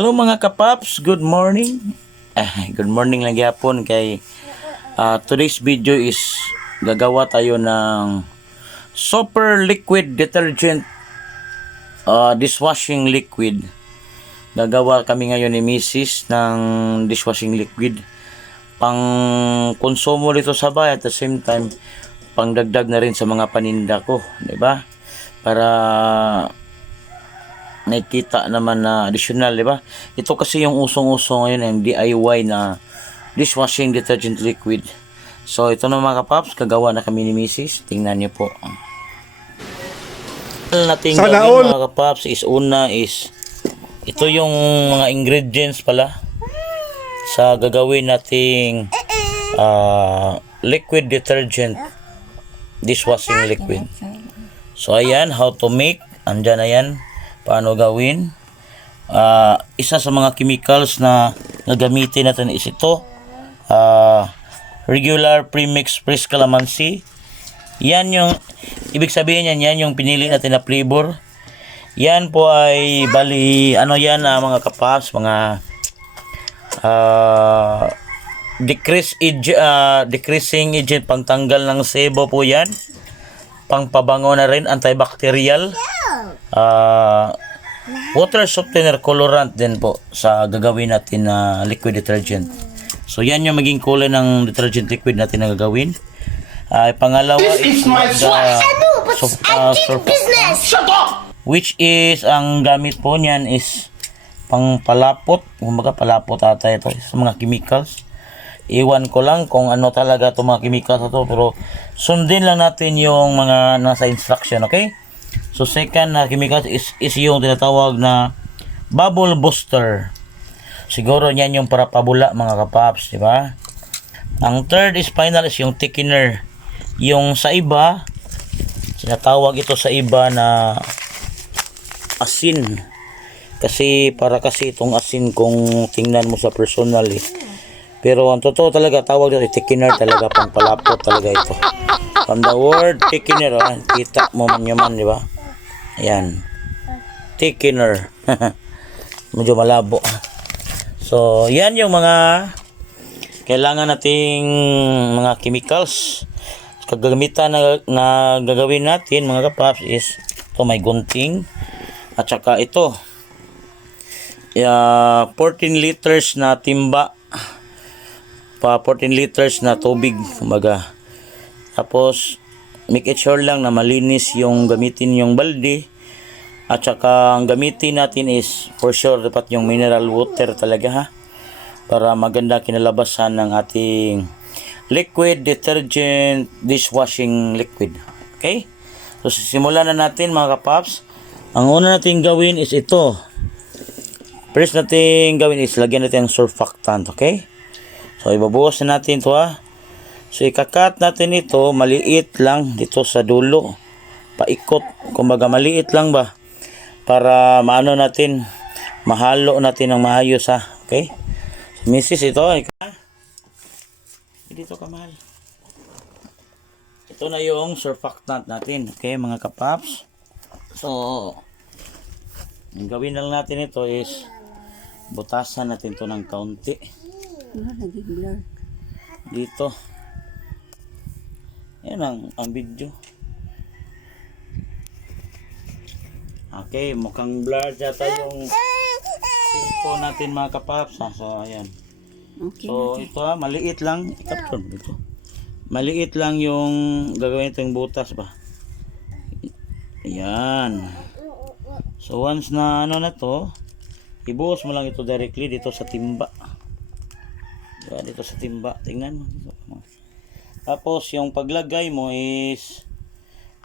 Hello mga kapaps, good morning. Good morning lang yapon kay today's video is gagawa tayo ng super liquid detergent dishwashing liquid. Gagawa kami ngayon ni Mrs. ng dishwashing liquid pang konsumo dito sa bahay at the same time pangdagdag na rin sa mga paninda ko, di ba? Para nakikita naman na additional, di ba? Ito kasi yung usong-uso ngayon ang DIY na dishwashing detergent liquid. So ito na mga kapaps, kagawa na kami ni Mrs. Tingnan niyo po. Nating gawin mga kapaps is ito yung mga ingredients pala sa gagawin nating liquid detergent dishwashing liquid. So ayan, how to make, andyan na yan, paano gawin. Isa sa mga chemicals na gagamitin natin is ito, regular premix fresh calamansi. Yan yung ibig sabihin yan yung pinili natin na flavor. Yan po ay bali yan mga kapas, mga decreasing agent, pangtanggal ng sebo po yan, pangpabango na rin, antibacterial, water softener, colorant din po sa gagawin natin na liquid detergent. So yan yung maging kulay ng detergent liquid natin na gagawin. Pangalawa is which is ang gamit po niyan is pang palapot, kumbaga palapot ata ito sa mga chemicals. Iwan ko lang kung ano talaga itong mga chemicals ito, pero sundin lang natin yung mga nasa instruction, okay? So second na chemicals is yung tinatawag na bubble booster. Siguro yan yung para pabula mga kapaps, di ba? Ang third is final is yung thickener. Yung sa iba, sinatawag ito sa iba na asin. Kasi itong asin kung tingnan mo sa personal Pero ang totoo talaga, tawag dito thickener talaga, pang palapot talaga ito. From the word thickener, kita mo man yaman, di ba? Ayan. Thickener. Medyo malabo. So, yan yung mga kailangan nating mga chemicals. Kagamitan na gagawin natin mga kapaps is ito, may gunting. At saka ito, 14 liters na timba. 14 liters na tubig, kumbaga. Tapos make it sure lang na malinis yung gamitin yung balde. At saka ang gamitin natin is for sure dapat yung mineral water talaga, ha, para maganda kinalabasan ng ating liquid detergent dishwashing liquid. Okay, so simulan na natin mga kapaps. Ang una natin gawin is ito. First natin gawin is lagyan natin ang surfactant, okay? So ibabawas na natin ito, ha. So ikakat natin ito, maliit lang dito sa dulo. Paikot, kumbaga maliit lang ba? Para maano natin, mahalo natin ng maayos, ha. Okay? So, Mrs. ito, dito ka mahal. Ito na yung surfactant natin, okay mga kapaps. So ang gawin lang natin ito is butasan natin ito ng kaunti dito. Yan ang video. Okay, mukhang blur yata yung cellphone natin mga kapaps, ha? So ayan. Okay, so ito, maliit lang i-capture dito. Maliit lang yung gagawin itong butas ba. Ayan. So once na na to, ibuhos mo lang ito directly dito sa timba. Diba, dito sa timba. Tingnan mo. Tapos yung paglagay mo is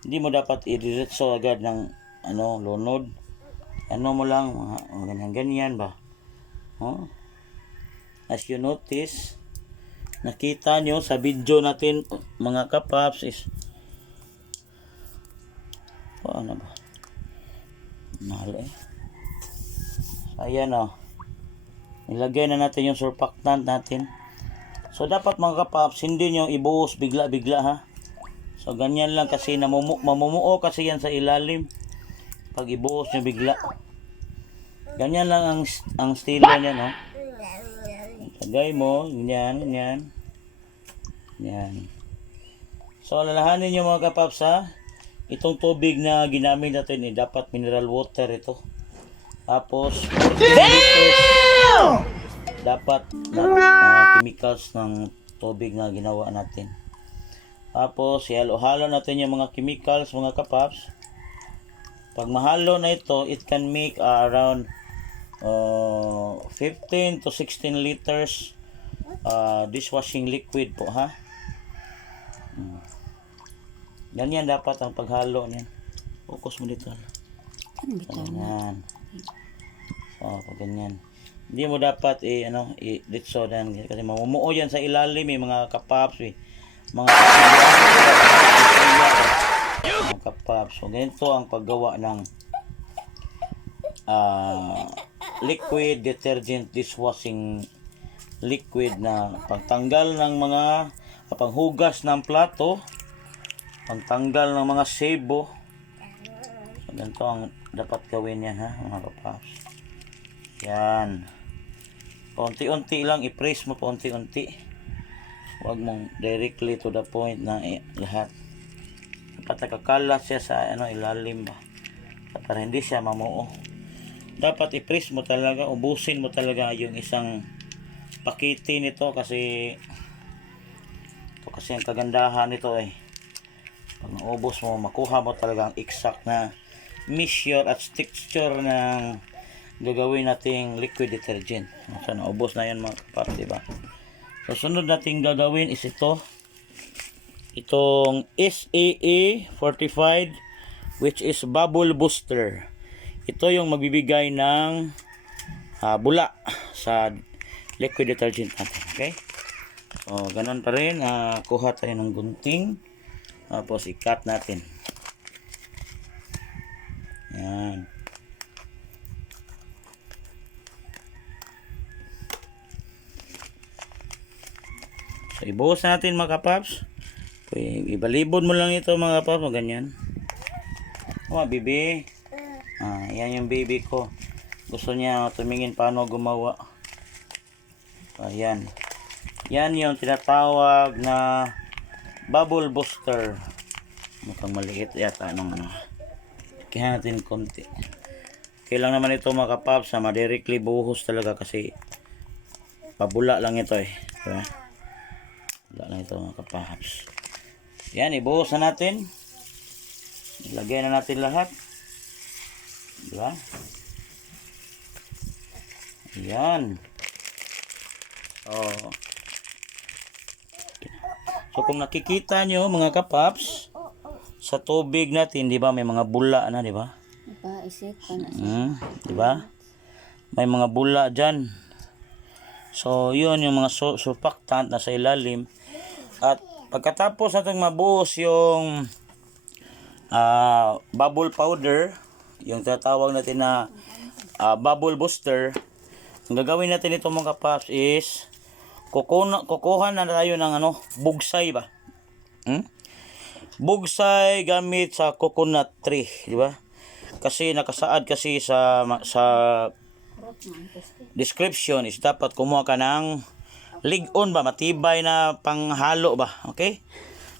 hindi mo dapat i-diretso agad ng lunod. Ano mo lang mga ganyan ba. Oh. As you notice, nakita nyo sa video natin mga kapaps is paano ba? Mahal Ayan nilagay na natin yung surfactant natin. So dapat mga kapaps, hindi nyo ibuhos bigla-bigla, ha. So ganyan lang kasi mamumuo kasi yan sa ilalim pag ibuhos nyo bigla. Ganyan lang ang estilo niya, no? Lagay mo, ganyan, ganyan. Yan. So, alalahanin nyo mga kapaps ha. Itong tubig na ginamit natin dapat mineral water ito. Tapos, 14 liters dapat na chemicals ng tubig na ginawa natin. Tapos, ihalo-halo natin yung mga chemicals mga kapaps. Pag mahalo na ito, it can make around 15 to 16 liters dishwashing liquid po ha. Ganyan dapat ang paghalo niyan. Focus mo dito. Ganyan. So, pag ganyan. Hindi mo dapat ditso dan kasi mamumuo yan sa ilalim mga kapaps mga kapaps. So, ganito ang paggawa ng liquid detergent dishwashing liquid na pagtanggal ng mga panghugas ng plato, pagtanggal ng mga sebo. So, ganito ang dapat gawin yan ha mga kapaps. Yan. Paunti-unti lang i-press mo paunti-unti. Huwag mong directly to the point na lahat. Dapat nakakalat siya sa ilalim ba. Para hindi siya mamuo. Dapat i-press mo talaga, ubusin mo talaga yung isang pakiti nito kasi ang kagandahan nito pag naubos mo, makuha mo talaga ang exact na measure at texture ng gagawin nating liquid detergent. So, naubos na yan mga kapaps, diba? So, sunod nating gagawin is itong SAA fortified, which is bubble booster. Ito yung magbibigay ng bula sa liquid detergent natin. Okay? So, ganun pa rin. Kuha tayo ng gunting. Tapos, i-cut natin. Yan. So, ibuhos natin mga kapaps. Ibalibod mo lang ito mga kapaps. Ganyan. Bibi. Yan yung baby ko. Gusto niya tumingin paano gumawa. Ayan. Yan yung tinatawag na bubble booster. Mukhang maliit yata kaya natin konti. Kailang naman ito mga kapaps na directly buhos talaga kasi pabula lang ito diba? Wala lang ito mga kapaps. Yan, ibuhos na natin. Ilagay na natin lahat. Diba? Yan. So kung nakikita nyo mga kapaps sa tubig natin, di ba may mga bula na, di ba? Di ba? May mga bula dyan. So yun yung mga surfactant na sa ilalim. At pagkatapos natin mabuhos yung bubble powder, yung tatawag natin na bubble booster, ang gagawin natin ito mga kapaps is kukuha na tayo ng bugsay ba? Bugsay gamit sa coconut tree, di ba? Kasi nakasaad kasi sa description is dapat kumuha ka ng ligon ba, matibay na panghalo ba, okay?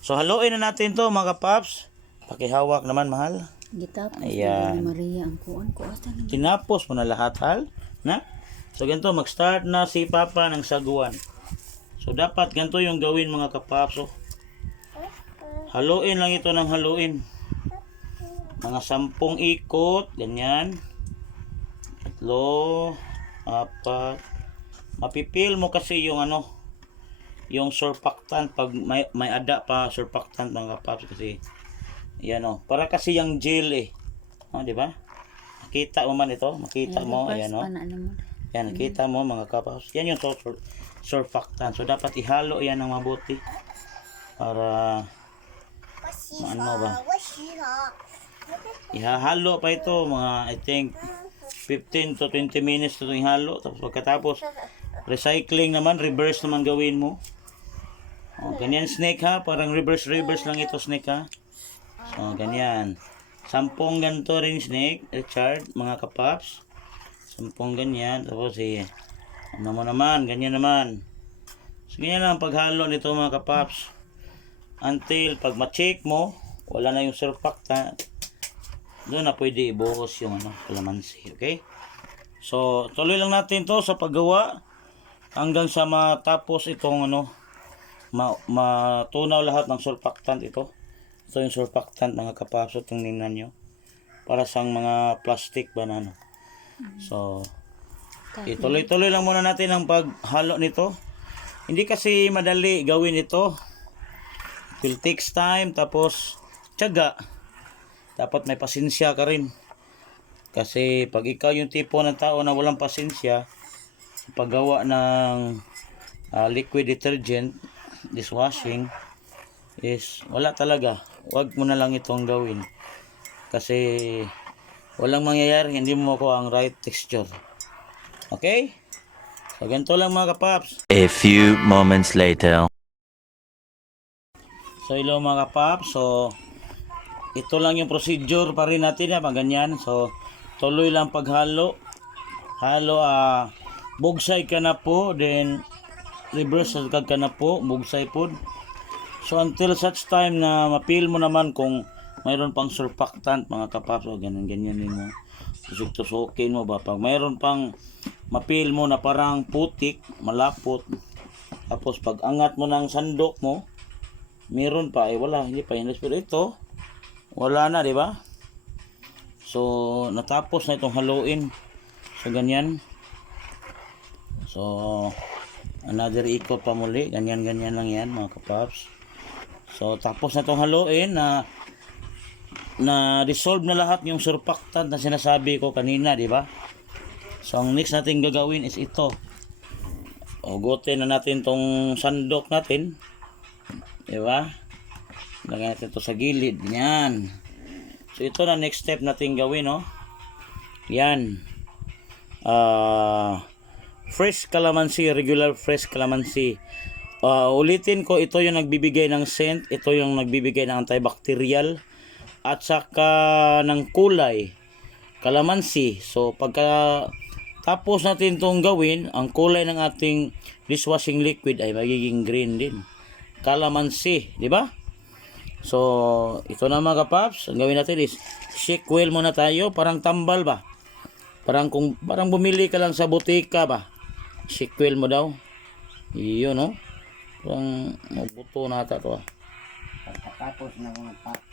So haluin na natin to mga kapaps. Pakihawak naman mahal. Ayan. Tinapos mo na lahat hal na? So ganito mag-start na si Papa ng saguan. So dapat ganito yung gawin mga kapaps. So, haluin lang ito ng haluin. Mga 10 ikot, ganyan. 3, 4. Mapipil mo kasi yung yung surfactant pag may ada pa surfactant mga kapaps kasi yan para kasi yung gel di ba? Makita mo man ito, makita mo ayan yan, nakita mo mga kapaps. Yan yung surfactant. So dapat ihalo yan ng mabuti para ba? Ihahalo pa ito mga I think 15 to 20 minutes to ihalo. Tapos pagkatapos recycling naman, reverse naman gawin mo. Ganyan snake ha, parang reverse lang ito snake ha. So ganyan. 10 ganito rin snake, Richard, mga kapaps. 10 ganyan. Tapos ano mo naman, ganyan naman. So, ganyan lang ang paghalo nito mga kapaps. Until pag ma-check mo, wala na yung surfactant, doon na pwede ibuhos yung kalamansi. Okay? So, tuloy lang natin to sa paggawa hanggang sa matapos itong matunaw lahat ng surfactant ito. Ito yung surfactant mga kapaps. Tingnan nyo. Para sa mga plastic ba na So, ituloy-tuloy lang muna natin ang paghalo nito. Hindi kasi madali gawin ito. It will takes time, tapos tiyaga. Dapat may pasensya ka rin. Kasi pag ikaw yung tipo ng tao na walang pasensya sa paggawa ng liquid detergent, dishwashing, is wala talaga. Huwag mo na lang itong gawin. Kasi walang mangyayari, hindi mo makuha ang right texture. Okay? So, ganito lang mga kapaps. A few moments later. So, hello mga kapaps. So, ito lang yung procedure pa rin natin ganyan. So, tuloy lang paghalo. Bugsay ka na po, then reverse ka na po, bugsay po. So, until such time na mapil mo naman kung mayroon pang surfactant mga kapaps, o ganyan mo. Tusok-tusokin mo ba? Pag mayroon pang mapil mo na parang putik, malapot, tapos pag angat mo ng sandok mo, meron pa, wala, hindi pa yun. Pero ito, wala na, di ba? So, natapos na itong haluin. So, ganyan. So, another ikot pa muli. Ganyan-ganyan lang yan, mga kapaps. So, tapos na itong haluin na dissolve na lahat yung surfactant na sinasabi ko kanina, di ba? So, ang next natin gagawin is ito. Ugutin na natin tong sandok natin. Di ba? Lagyan natin ito sa gilid. Yan. So, ito na next step natin gawin, no? Yan. Fresh calamansi, regular fresh calamansi. Ulitin ko, ito yung nagbibigay ng scent, ito yung nagbibigay ng antibacterial, at saka ng kulay, calamansi. So, pagka tapos natin itong gawin, ang kulay ng ating dishwashing liquid ay magiging green din. Calamansi, di ba? So, ito na mga kapaps. Ang gawin natin is shake well muna tayo. Parang tambal ba? Parang bumili ka lang sa butika ba? Shake well mo daw. Iyon, no? Parang mabuto na ata to. Tapos na mga paps.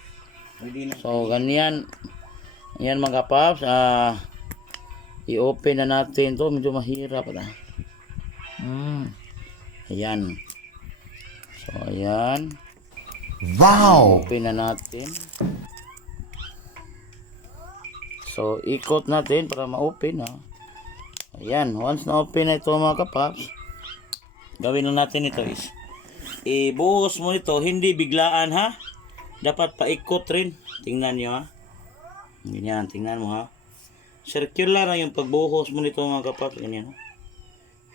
So, ganyan. Yan mga kapaps. I-open na natin to. Medyo mahirap. Ayan. So, ayan. Wow! Open na natin. So, ikot natin para ma-open. Ayan. Once na-open na ito mga kapaps, gawin lang natin ito is ibuhos mo nito. Hindi biglaan ha. Dapat paikot rin. Tingnan nyo ha. Ganyan. Tingnan mo ha. Circular na yung pagbuhos mo nito mga kapaps. Ganyan.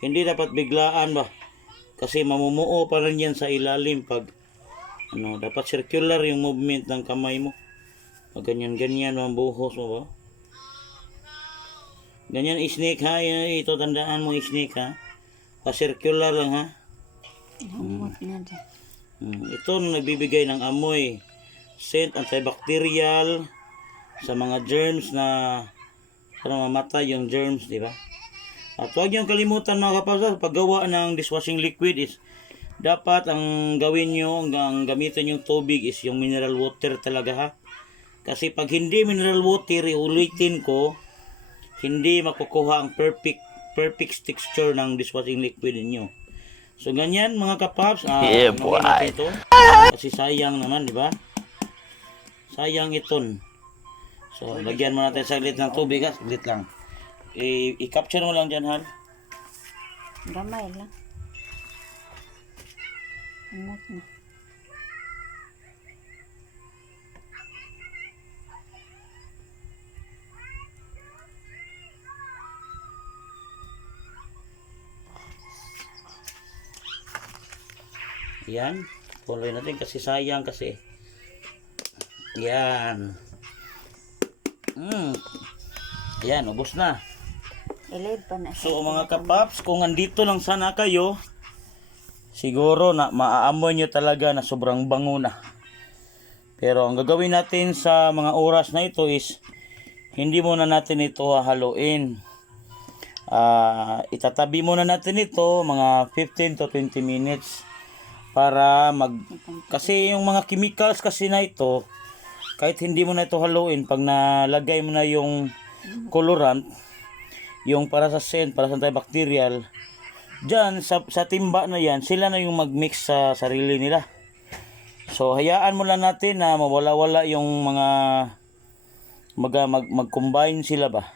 Hindi dapat biglaan ba. Kasi mamumuo pa rin yan sa ilalim pag dapat circular yung movement ng kamay mo. Pag ganyan-ganyan ang buhos mo ba. Ganyan snake ha. Ito tandaan mo snake ha. Pa-circular lang ha. Ito nagbibigay ng amoy, scent, antibacterial sa mga germs na para mamatay yung germs, di ba? At huwag niyong kalimutan mga kapaps, paggawa ng dishwashing liquid is dapat ang gawin nyo, ang gamitin yung tubig is yung mineral water talaga ha. Kasi pag hindi mineral water, ulitin ko, hindi makukuha ang perfect texture ng dishwashing liquid niyo. So ganyan mga kapaps, Yeah, boy. Ito. Kasi sayang naman, di ba? Sayang iton. So lagyan mo natin saglit ng tubig ha, saglit lang. I-capture mo lang dyan, Han. Gamay lang. Angat na. Yan. Tuloy natin kasi sayang kasi. Yan. Yan, ubos na. Ilid pa na So mga kapaps, kung andito lang sana kayo, siguro na maaamoy nyo talaga na sobrang bango na. Pero ang gagawin natin sa mga oras na ito is, hindi muna natin ito hahaluin. Itatabi muna natin ito mga 15 to 20 minutes para kasi yung mga chemicals kasi na ito, kahit hindi mo na ito haluin, pag nalagay mo na yung colorant, yung para sa scent, para sa antibacterial, dyan sa timba na yan, sila na yung mag-mix sa sarili nila. So hayaan mo lang natin na mawala-wala yung mga mag-combine sila ba.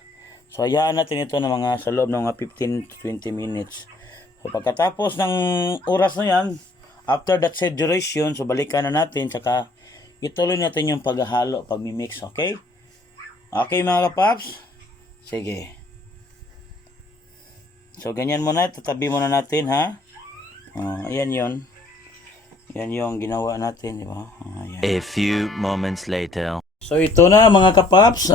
So hayaan natin ito ng mga sa loob ng mga 15 to 20 minutes. So pagkatapos ng oras na yan, after that said duration, so balikan na natin, saka ituloy natin yung paghahalo, pag-mix, okay? Okay mga kapaps? Sige. So ganyan muna, tatabi muna natin ha. Ayan yon. Yan yung ginawa natin, di ba? Ayan. A few moments later. So ito na mga kapaps,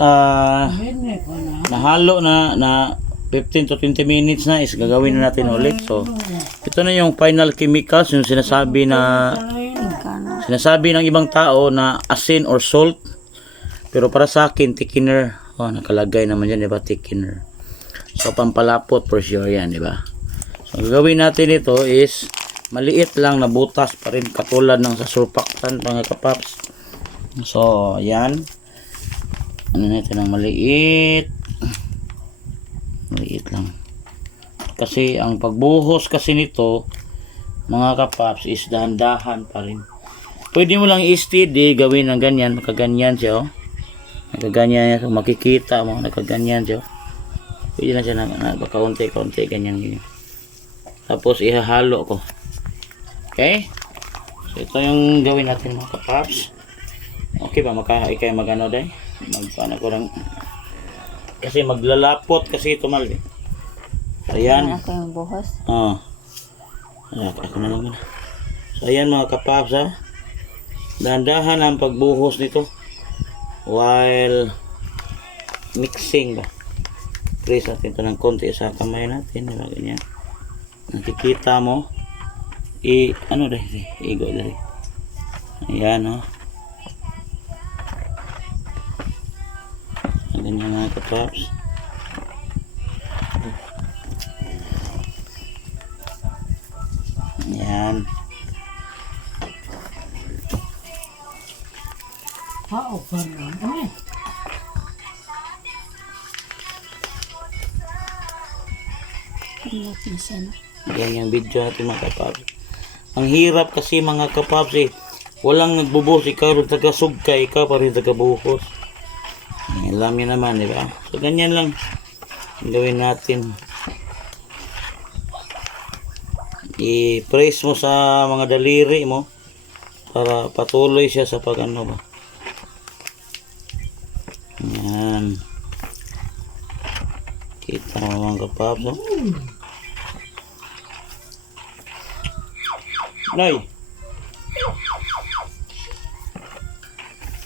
nahalo na 15 to 20 minutes na is gagawin na natin ulit. So ito na yung final chemicals, yung sinasabi ng ibang tao na asin or salt. Pero para sa akin, thickener. Nakalagay naman dyan, di ba? Thickener. So pampalapot for sure yan, di ba? So gagawin natin ito is maliit lang na butas pa rin katulad ng sa surfactant mga kapaps. So, ayan. Ano natin ng maliit. Maliit lang. Kasi, ang pagbuhos kasi nito, mga kapaps, is dahan-dahan pa rin. Pwede mo lang i-steady, gawin ng ganyan. Nakaganyan siya, oh. Nakaganyan siya. Makikita mo, nakaganyan siya. Pwede na siya na kaunti-kaunti, ganyan. Tapos, ihahalo ko. Okay? So, ito yung gawin natin, mga kapaps. Okay ba, ikay magano day? Magpaano ko lang. Kasi maglalapot kasi ito mal. Ayan. ako yung buhos. Ako na lang muna. So ayan mga kapaps ha. Dahan-dahan ang pagbuhos nito. While mixing ba. Press natin ito ng konti sa kamay natin. Diba ganyan. Nakikita mo. Ano day? Igo day. Ayan o. Ganyan mga kapaps. Yan. Yan yung video natin mga kapaps. Ang hirap kasi mga kapaps walang nagbubuhos, ikaw rin taga-sugkay, ikaw pa rin taga-buhos. Alam niyo naman, di ba? So, ganyan lang gawin natin. I-press mo sa mga daliri mo para patuloy siya sa pag-ano ba. Yan. Kita mo mga kapaps, no? Nay!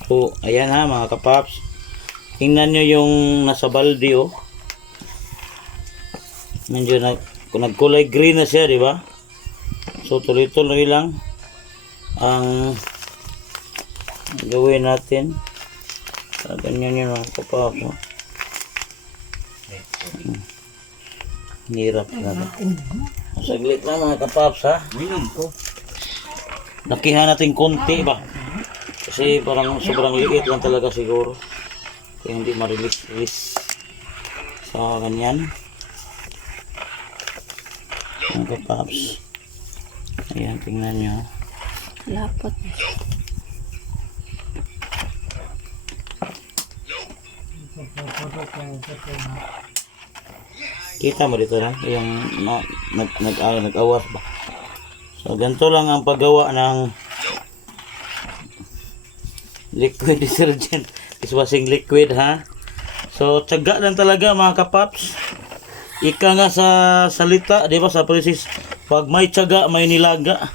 So, ayan ha mga kapaps. Tingnan nyo yung nasa balde oh. Medyo nagkulay green na siya, di ba? So tuloy-tuloy lang ang gawin natin. Ganyan yun mga kapaps. Oh. Hirap na. Saglit lang mga kapaps ha. Nakihan natin konti ba? Kasi parang sobrang liit lang talaga siguro. Kaya hindi ma-release sa ganyan. Mga kapaps. Ayan, tingnan nyo. Lapot. Kita mo dito na yung nag-awas ba. So ganito lang ang paggawa ng liquid detergent. Dishwashing liquid ha. So tiyaga lang talaga mga kapaps. Ika nga sa salita, di ba, sa presis, pag may tiyaga, may nilaga.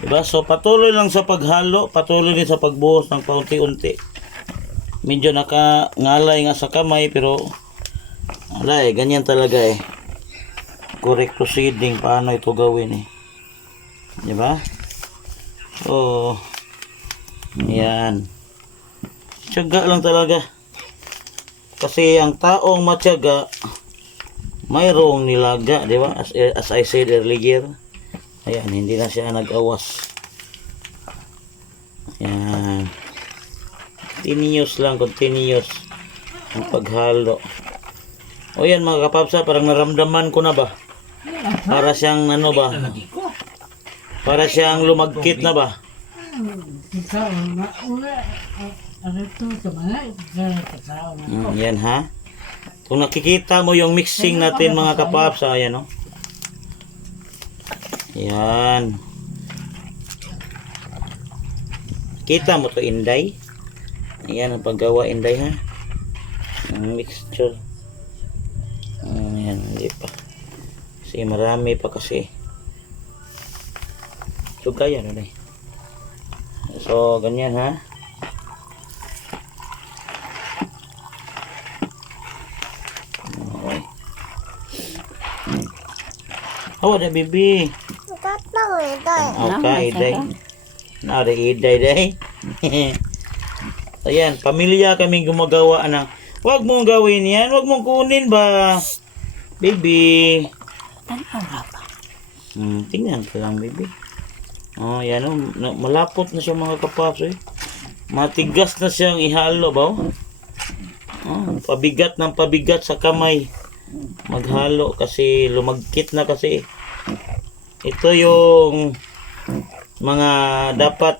Di ba? So patuloy lang sa paghalo, patuloy din sa pagbuhos ng paunti-unti. Medyo nakangalay nga sa kamay pero Wala eh, ganyan talaga eh. Correct proceeding, paano ito gawin eh. Di ba? So, yan. Tiyaga lang talaga. Kasi ang taong matyaga, mayroong nilaga, di ba? As I said earlier, ayan, hindi na siya nag-awas. Yan. Continuous lang, continuous ang paghalo. O yan mga kapapsa, parang naramdaman ko na ba? Para siyang ano ba? Para siyang lumagkit na ba? Yan ha. Kung nakikita mo yung mixing natin mga kapapsa, ayan o. Yan. Kita mo to Inday? Ayan ang paggawa Inday ha. Ang mixture. Ayan, hindi pa. Kasi marami pa kasi. So kaya na eh. So ganyan ha. Okay. Oh, ada bibi. Okay, Iday. Nada Iday day. Ayan, pamilya kaming gumagawa ng. Wag mong gawin yan, wag mong kunin ba? Baby. Ano oras pa? Tingnan ka lang, baby. Oh, yan o. Malapot na siya mga kapaps eh. Matigas na siyang ihalo ba? Oh, pabigat ng pabigat sa kamay. Maghalo kasi lumagkit na kasi. Ito yung mga dapat.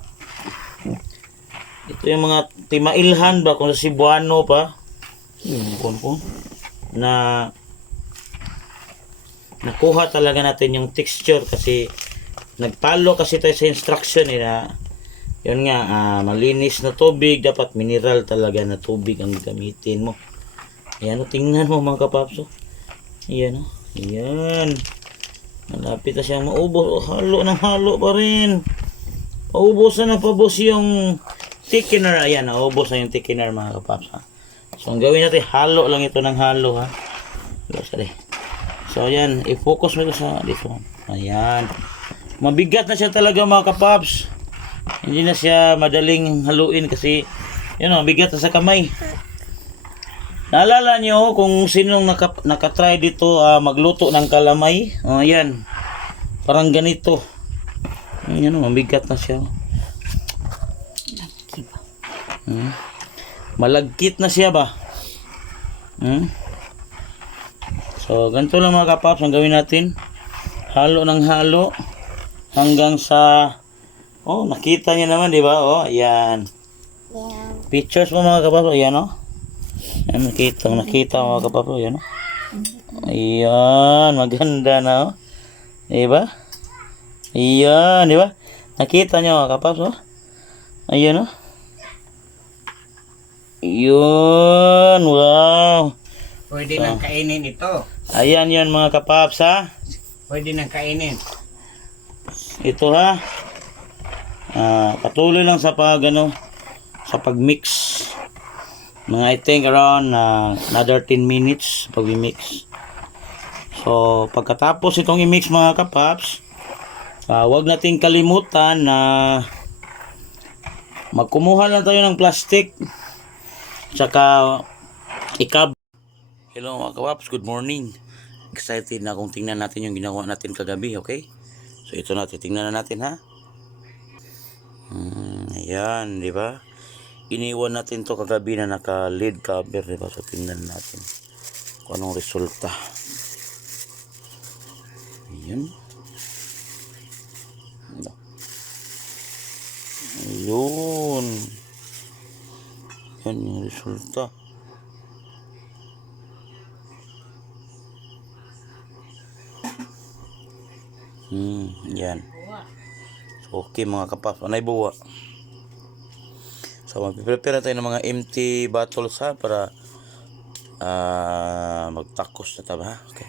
Ito yung mga timailhan ba kung sa Cebuano pa. Na nakuha talaga natin yung texture kasi nagpalo kasi tayo sa instruction na yun nga malinis na tubig, dapat mineral talaga na tubig ang gamitin mo. Ayan o, tingnan mo mga kapapso. Ayan o, ayan, malapit na siyang maubos. Halo ng halo pa rin, paubos na pabos yung thickener. Ayan, naubos na yung thickener mga kapapso. So ang gawin natin, halo lang ito ng halo ha. So ayan, i-focus mo ito sa dito. Ayan. Mabigat na siya talaga mga kapaps. Hindi na siya madaling haluin kasi yun o, mabigat na sa kamay. Naalala nyo kung sinong nakatry dito magluto ng kalamay? O ayan. Parang ganito. Ayan o, mabigat na siya. Malagkit na siya ba? So, ganito lang mga kapaps ang gawin natin. Halo ng halo hanggang sa nakita niyo naman, di ba? Oh, ayan. Pictures mo mga kapaps, ayan oh. Ayan, nakita mga kapaps, ayan oh. Ayan, maganda na oh. Di ba? Ayan, di ba? Nakita niyo mga kapaps, oh. Ayan oh. Yun, wow. Pwede nang kainin ito. Ayan yun mga kapaps ha. Pwede nang kainin. Ito ha. Patuloy lang sa sa pagmix. Mga I think around another 10 minutes pag-mix. So pagkatapos itong i-mix mga kapaps, wag nating kalimutan na magkumuha lang tayo ng plastic. Tsaka ikab. Hello mga kapaps, good morning. Excited na akong tingnan natin yung ginawa natin kagabi, okay? So ito na, titingnan na natin ha. Ayan, di ba? Iniwan natin to kagabi na naka-lid cover, di ba? So tingnan natin kung anong resulta. Ayan. Ayun. Yan yung resulta. Yan. So, okay mga kapaps. Anay buwa. So, mag-prepare tayo ng mga empty bottles ha para magtakos na taba. Okay.